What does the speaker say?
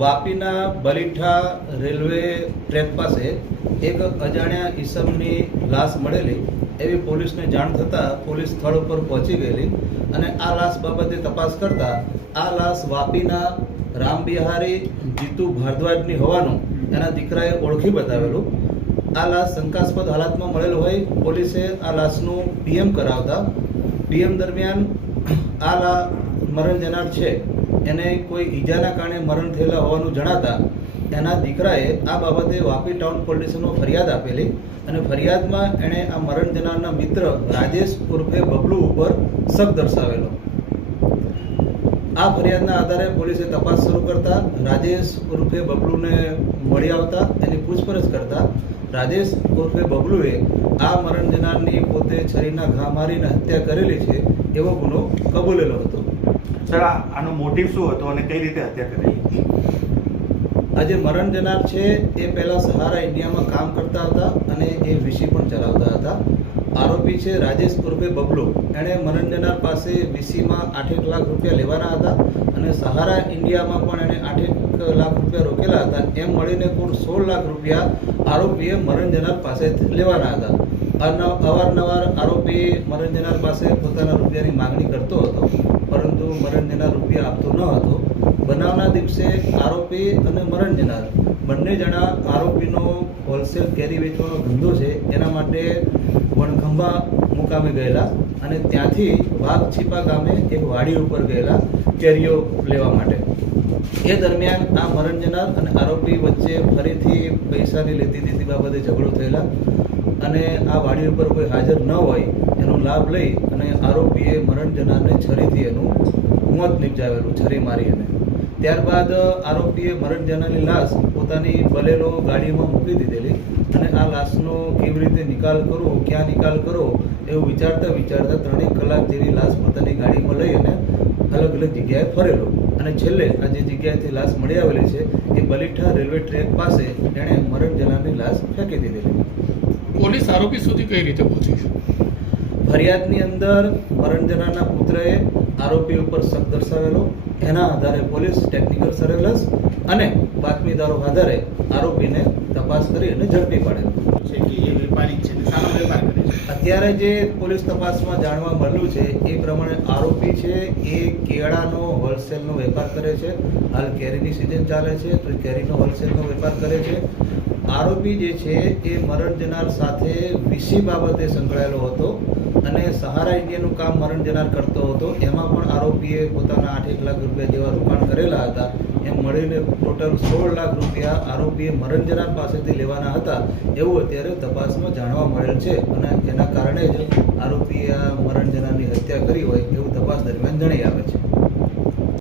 વાપીના Balitha railway track પાસે એક અજાણ્યા ઈસમની લાશ મળેલી. એવી પોલીસને જાણ થતાં પોલીસ સ્થળ ઉપર પહોંચી ગયેલી અને આ લાશ બાબતે તપાસ કરતાં આ લાશ વાપીના રામબિહારી જીતુ ભારદ્વાજની હોવાનું એના દીકરાએ ઓળખી બતાવેલું. આ લાશ શંકાસ્પદ હાલતમાં મળેલ હોય પોલીસે આ લાશનું પીએમ કરાવતા. પીએમ દરમિયાન આ લા મરણ જનાર છે. એને કોઈ ઈજાના કારણે મરણ થયેલા હોવાનું જણાતા એના દીકરાએ આ બાબતે વાપી ટાઉન પોલીસનો ફરિયાદ આપેલી અને ફરિયાદમાં એણે આ મરણ જનારના મિત્ર રાજેશ ઉર્ફે બબલુ ઉપર શક દર્શાવેલો. આ ફરિયાદના આધારે પોલીસે તપાસ શરૂ કરતા રાજેશ ઉર્ફે બબલુને મળી આવતા એની પૂછપરછ કરતા રાજેશ ઉર્ફે બબલુએ આ મરણ જનારની પોતે છરીના ઘા મારીને હત્યા કરેલી છે એવો ગુનો કબૂલેલો હતો. સર આનો મોટિવ શું હતો અને કઈ રીતે હત્યા કરેલી આજે મરણ જનાર છે, એ પહેલા સહારા ઇન્ડિયામાં કામ કરતા હતા અને એ વીસી પણ ચલાવતા હતા. આરોપી છે રાજેશ ઉર્ફે બબલો. એણે મરણ જનાર પાસે વીસીમાં આઠેક લાખ રૂપિયા લેવાના હતા અને સહારા ઇન્ડિયામાં પણ એણે આઠેક લાખ રૂપિયા રોકેલા હતા. એમ મળીને કુલ સોળ લાખ રૂપિયા આરોપીએ મરણ જનાર પાસે લેવાના હતા. અવારનવાર આરોપી મરણ જનાર પાસે પોતાના રૂપિયાની માંગણી કરતો હતો. પરંતુ મરણ જનાર રૂપિયા આપતો ન હતો. બનાવના દિવસે આરોપી અને મરણ જનાર. બંને જણા આરોપીનો હોલસેલ કેરી વેચવાનો ધંધો છે. એના માટે વણખંભા મુકામે ગયેલા અને ત્યાંથી વાઘ છીપા ગામે એક વાડી ઉપર ગયેલા કેરીઓ લેવા માટે. એ દરમિયાન આ મરણ જનાર અને આરોપી વચ્ચે ફરીથી પૈસાની લેતી દીધી બાબતે ઝઘડો થયેલા અને આ વાડી ઉપર કોઈ હાજર ન હોય એનો લાભ લઈ અને આરોપીએ મરણ જનારને છરીથી એનું મોત નિપજાવેલું, છરી મારી અને. ત્યારબાદ આરોપીએ મરણ જનારની લાશ પોતાની બલેનો ગાડીમાં મૂકી દીધેલી અને આ લાશનો કેવી રીતે નિકાલ કરવો, ક્યાં નિકાલ કરવો એવું વિચારતા વિચારતા ત્રણેક કલાક જેવી લાશ પોતાની ગાડીમાં લઈ અને અલગ અલગ જગ્યાએ ફરેલો. અને છેલ્લે આ જે જગ્યાએથી લાશ મળી આવેલી છે એ બલીઠા રેલવે ટ્રેક પાસે તેણે મરણ જનારની લાશ ફેંકી દીધેલી. પોલીસ આરોપી સુધી કઈ રીતે પહોંચી ફરિયાદની અંદર મરણ જનારના પુત્રએ આરોપી ઉપર શક દર્શાવેલો. એના આધારે પોલીસ ટેકનિકલ સર્વેલન્સ અને બાતમીદારો આધારે આરોપીને તપાસ કરી અને ઝડપી પાડે. છે કે એ વેપારી છે સારો વેપાર કરે છે? અત્યારે જે પોલીસ તપાસમાં જાણવા મળ્યું છે એ પ્રમાણે આરોપી છે એ કેળાનો હોલસેલનો વેપાર કરે છે. હાલ કેરીની સિઝન ચાલે છે તો કેરીનો હોલસેલનો વેપાર કરે છે. આરોપી જે છે એ મરણ જનાર સાથે વીસી બાબતે સંકળાયેલો હતો. અને સહારા ઇન્ડિયાનું કામ મરણ જનાર કરતો હતો. એમાં પણ આરોપીએ પોતાના આઠ એક લાખ રૂપિયા જેવા રોકાણ કરેલા હતા. એમ મળીને ટોટલ સોળ લાખ રૂપિયા આરોપીએ મરણ જનાર પાસેથી લેવાના હતા. એવું અત્યારે તપાસમાં જાણવા મળેલ છે અને એના કારણે જ આરોપીએ આ મરણ જનારની હત્યા કરી હોય એવું તપાસ દરમિયાન જણાઈ આવે છે.